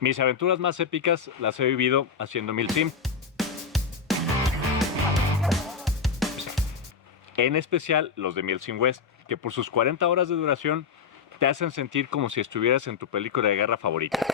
Mis aventuras más épicas las he vivido haciendo Milsim. En especial los de Milsim West, que por sus 40 horas de duración te hacen sentir como si estuvieras en tu película de guerra favorita.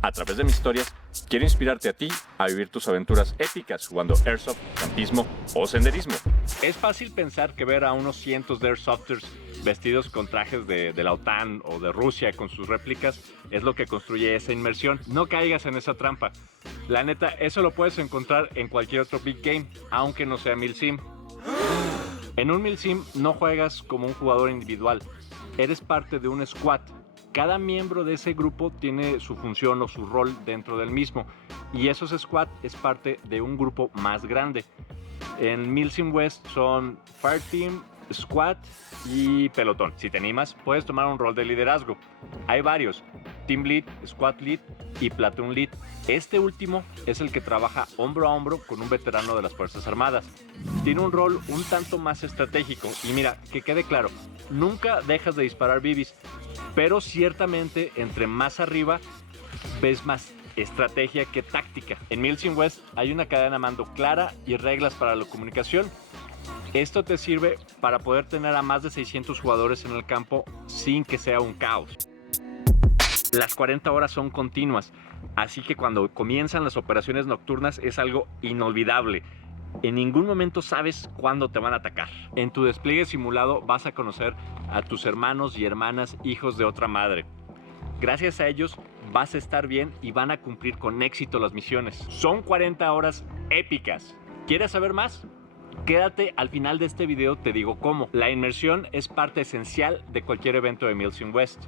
A través de mis historias, quiero inspirarte a ti a vivir tus aventuras épicas jugando Airsoft, campismo o senderismo. Es fácil pensar que ver a unos cientos de Airsofters vestidos con trajes de la OTAN o de Rusia con sus réplicas es lo que construye esa inmersión. No caigas en esa trampa. La neta, eso lo puedes encontrar en cualquier otro big game, aunque no sea Milsim. En un Milsim no juegas como un jugador individual, eres parte de un squad. Cada miembro de ese grupo tiene su función o su rol dentro del mismo, y esos squad es parte de un grupo más grande. En Milsim West son Fireteam, Squad y Pelotón. Si te animas, puedes tomar un rol de liderazgo. Hay varios: Team Lead, Squad Lead y Platoon Lead. Este último es el que trabaja hombro a hombro con un veterano de las Fuerzas Armadas. Tiene un rol un tanto más estratégico, y mira, que quede claro, nunca dejas de disparar BBs, pero ciertamente entre más arriba ves más estrategia que táctica. En Milsim West hay una cadena de mando clara y reglas para la comunicación. Esto te sirve para poder tener a más de 600 jugadores en el campo sin que sea un caos. Las 40 horas son continuas, así que cuando comienzan las operaciones nocturnas es algo inolvidable. En ningún momento sabes cuándo te van a atacar. En tu despliegue simulado vas a conocer a tus hermanos y hermanas, hijos de otra madre. Gracias a ellos vas a estar bien y van a cumplir con éxito las misiones. Son 40 horas épicas. ¿Quieres saber más? Quédate al final de este video, te digo cómo. La inmersión es parte esencial de cualquier evento de Milsim West.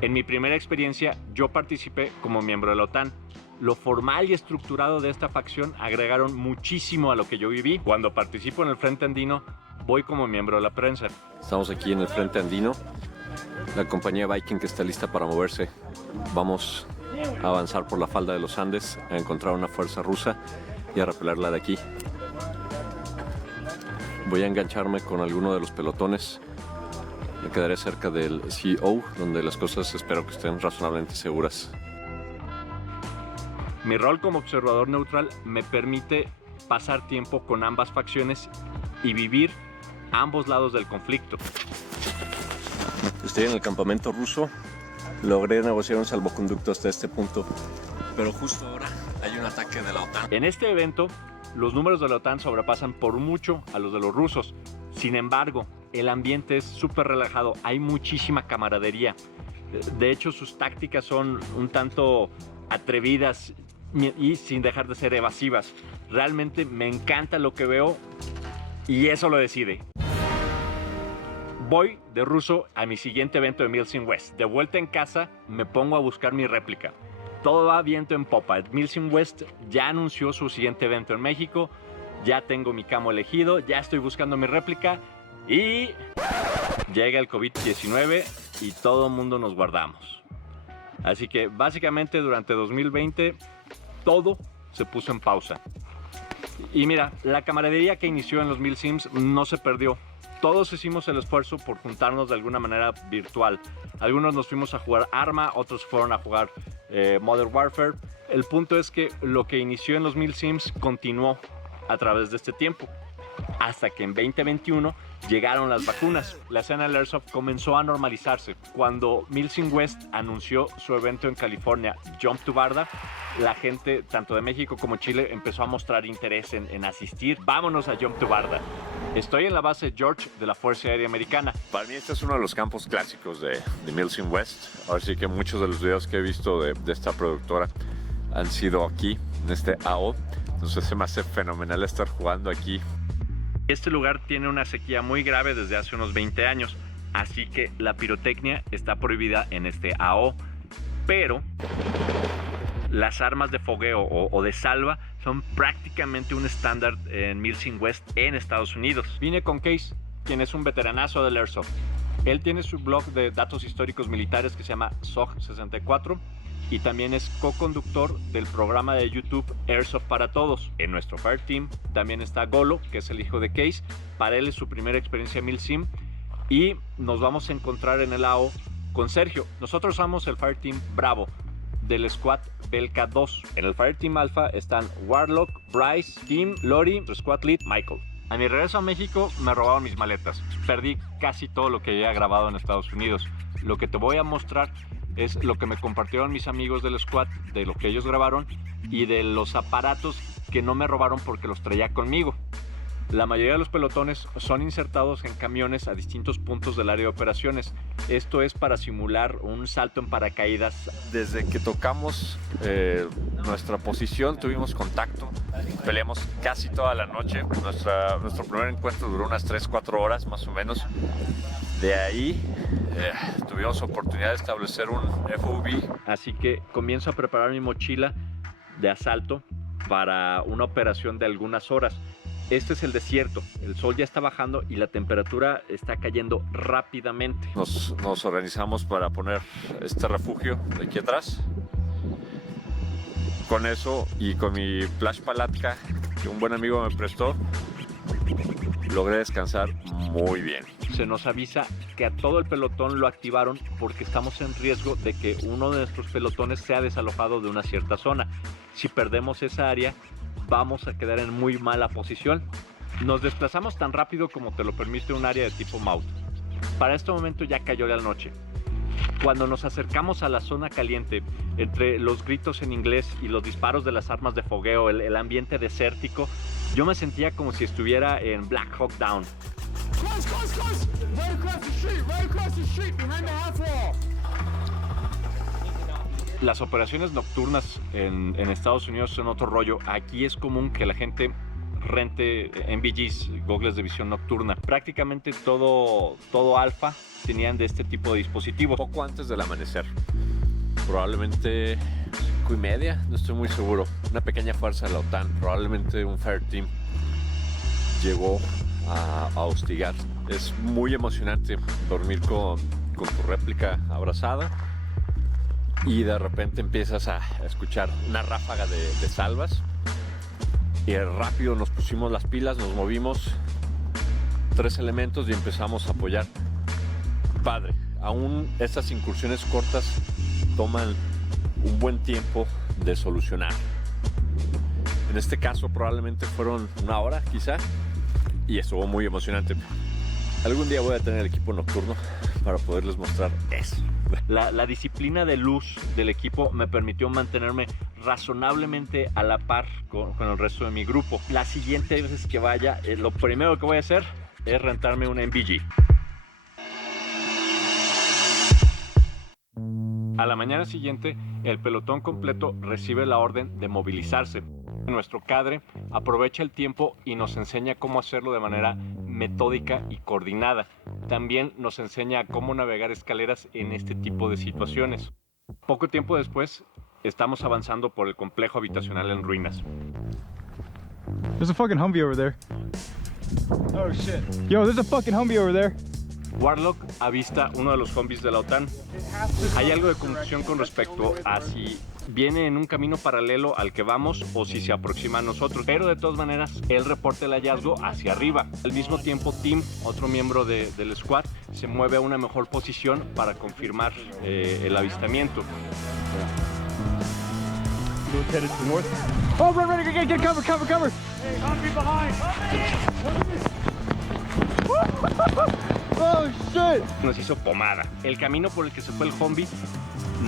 En mi primera experiencia, yo participé como miembro de la OTAN. Lo formal y estructurado de esta facción agregaron muchísimo a lo que yo viví. Cuando participo en el Frente Andino, voy como miembro de la prensa. Estamos aquí en el Frente Andino. La compañía Viking está lista para moverse. Vamos a avanzar por la falda de los Andes, a encontrar una fuerza rusa y a repelerla de aquí. Voy a engancharme con alguno de los pelotones. Me quedaré cerca del CO, donde las cosas espero que estén razonablemente seguras. Mi rol como observador neutral me permite pasar tiempo con ambas facciones y vivir ambos lados del conflicto. Estoy en el campamento ruso. Logré negociar un salvoconducto hasta este punto, pero justo ahora hay un ataque de la OTAN. En este evento, los números de la OTAN sobrepasan por mucho a los de los rusos. Sin embargo, el ambiente es súper relajado, hay muchísima camaradería. De hecho, sus tácticas son un tanto atrevidas y sin dejar de ser evasivas. Realmente me encanta lo que veo y eso lo decide. Voy de ruso a mi siguiente evento de Milsim West. De vuelta en casa, me pongo a buscar mi réplica. Todo va viento en popa. Milsim West ya anunció su siguiente evento en México. Ya tengo mi camo elegido, ya estoy buscando mi réplica y llega el COVID-19 y todo el mundo nos guardamos. Así que básicamente durante 2020 todo se puso en pausa. Y mira, la camaradería que inició en los Milsims no se perdió. Todos hicimos el esfuerzo por juntarnos de alguna manera virtual. Algunos nos fuimos a jugar Arma, otros fueron a jugar Modern Warfare. El punto es que lo que inició en los Milsims continuó a través de este tiempo, hasta que en 2021 llegaron las vacunas. La escena del Airsoft comenzó a normalizarse. Cuando Milsim West anunció su evento en California, Jump to Barda, la gente, tanto de México como Chile, empezó a mostrar interés en asistir. Vámonos a Jump to Barda. Estoy en la base George de la Fuerza Aérea Americana. Para mí este es uno de los campos clásicos de Milsim West. Ahora sí que muchos de los videos que he visto de esta productora han sido aquí, en este AO. Entonces se me hace fenomenal estar jugando aquí. Este lugar tiene una sequía muy grave desde hace unos 20 años, así que la pirotecnia está prohibida en este AO, pero las armas de fogueo o de salva son prácticamente un estándar en Milsim West en Estados Unidos. Vine con Case, quien es un veteranazo del Airsoft. Él tiene su blog de datos históricos militares que se llama SOG64 y también es co-conductor del programa de YouTube Airsoft para Todos. En nuestro Fire Team también está Golo, que es el hijo de Case. Para él es su primera experiencia en Milsim y nos vamos a encontrar en el AO con Sergio. Nosotros somos el Fireteam Bravo del Squad Belka 2. En el Fireteam Alpha están Warlock, Bryce, Kim, Lori, su Squad Lead, Michael. A mi regreso a México me robaron mis maletas. Perdí casi todo lo que había grabado en Estados Unidos. Lo que te voy a mostrar es lo que me compartieron mis amigos del squad, de lo que ellos grabaron y de los aparatos que no me robaron porque los traía conmigo. La mayoría de los pelotones son insertados en camiones a distintos puntos del área de operaciones. Esto es para simular un salto en paracaídas. Desde que tocamos nuestra posición tuvimos contacto, peleamos casi toda la noche. Nuestro primer encuentro duró unas 3-4 horas más o menos. De ahí tuvimos oportunidad de establecer un FOV. Así que comienzo a preparar mi mochila de asalto para una operación de algunas horas. Este es el desierto, el sol ya está bajando y la temperatura está cayendo rápidamente. Nos organizamos para poner este refugio de aquí atrás. Con eso y con mi Flash Palatka que un buen amigo me prestó, logré descansar muy bien. Se nos avisa que a todo el pelotón lo activaron porque estamos en riesgo de que uno de nuestros pelotones sea desalojado de una cierta zona. Si perdemos esa área, vamos a quedar en muy mala posición. Nos desplazamos tan rápido como te lo permite un área de tipo Maut. Para este momento ya cayó la noche. Cuando nos acercamos a la zona caliente, entre los gritos en inglés y los disparos de las armas de fogueo, el ambiente desértico, yo me sentía como si estuviera en Black Hawk Down. Close, close, close! Right across the street, behind the half wall. Las operaciones nocturnas en Estados Unidos son otro rollo. Aquí es común que la gente rente NVGs, gogles de visión nocturna. Prácticamente todo Alfa tenían de este tipo de dispositivos. Poco antes del amanecer, probablemente 5:30, no estoy muy seguro, una pequeña fuerza de la OTAN, probablemente un Fireteam, llegó a hostigar. Es muy emocionante dormir con tu réplica abrazada y de repente empiezas a escuchar una ráfaga de salvas y rápido nos pusimos las pilas, nos movimos 3 elementos y empezamos a apoyar. Padre, aún estas incursiones cortas toman un buen tiempo de solucionar. En este caso probablemente fueron 1 hora quizá y estuvo muy emocionante. Algún día voy a tener el equipo nocturno para poderles mostrar eso. La disciplina de luz del equipo me permitió mantenerme razonablemente a la par con el resto de mi grupo. La siguiente vez que vaya, lo primero que voy a hacer es rentarme una NVG. A la mañana siguiente, el pelotón completo recibe la orden de movilizarse. Nuestro cadre aprovecha el tiempo y nos enseña cómo hacerlo de manera metódica y coordinada. También nos enseña cómo navegar escaleras en este tipo de situaciones. Poco tiempo después, estamos avanzando por el complejo habitacional en ruinas. There's a fucking Humvee over there. Oh shit. Yo, there's a fucking Humvee over there. Warlock avista uno de los zombies de la OTAN. Hay algo de confusión con respecto a si viene en un camino paralelo al que vamos o si se aproxima a nosotros, pero de todas maneras él reporta el hallazgo hacia arriba. Al mismo tiempo, Tim, otro miembro del squad, se mueve a una mejor posición para confirmar el avistamiento. Headed to the north. Oh, run, get cover! Hey, Humvee behind! Oh shit! Nos hizo pomada. El camino por el que se fue el Humvee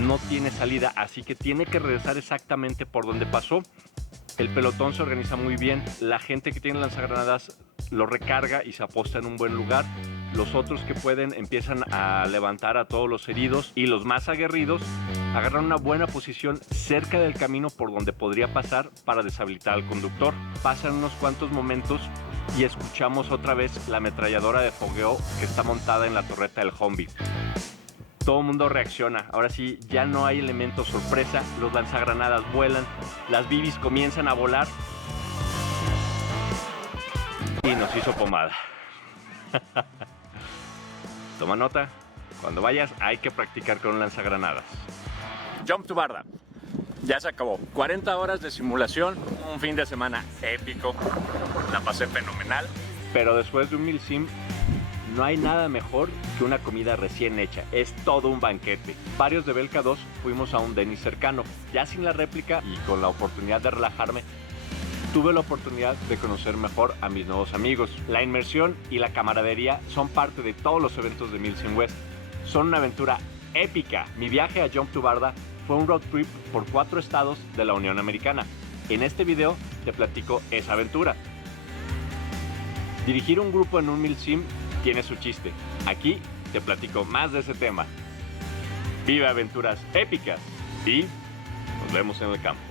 no tiene salida, así que tiene que regresar exactamente por donde pasó. El pelotón se organiza muy bien. La gente que tiene lanzagranadas lo recarga y se aposta en un buen lugar. Los otros que pueden empiezan a levantar a todos los heridos y los más aguerridos agarran una buena posición cerca del camino por donde podría pasar para deshabilitar al conductor. Pasan unos cuantos momentos y escuchamos otra vez la ametralladora de fogueo que está montada en la torreta del Humvee. Todo el mundo reacciona. Ahora sí, ya no hay elementos sorpresa. Los lanzagranadas vuelan, las BBs comienzan a volar y nos hizo pomada. Toma nota, cuando vayas hay que practicar con lanzagranadas. Jump to Barda. Ya se acabó. 40 horas de simulación, un fin de semana épico. La pasé fenomenal. Pero después de un milsim, no hay nada mejor que una comida recién hecha, es todo un banquete. Varios de Belka 2 fuimos a un Denny's cercano, ya sin la réplica y con la oportunidad de relajarme, tuve la oportunidad de conocer mejor a mis nuevos amigos. La inmersión y la camaradería son parte de todos los eventos de Mills West. Son una aventura épica. Mi viaje a Jump to Barda fue un road trip por 4 estados de la Unión Americana. En este video te platico esa aventura. Dirigir un grupo en un Milsim tiene su chiste. Aquí te platico más de ese tema. Vive aventuras épicas y nos vemos en el campo.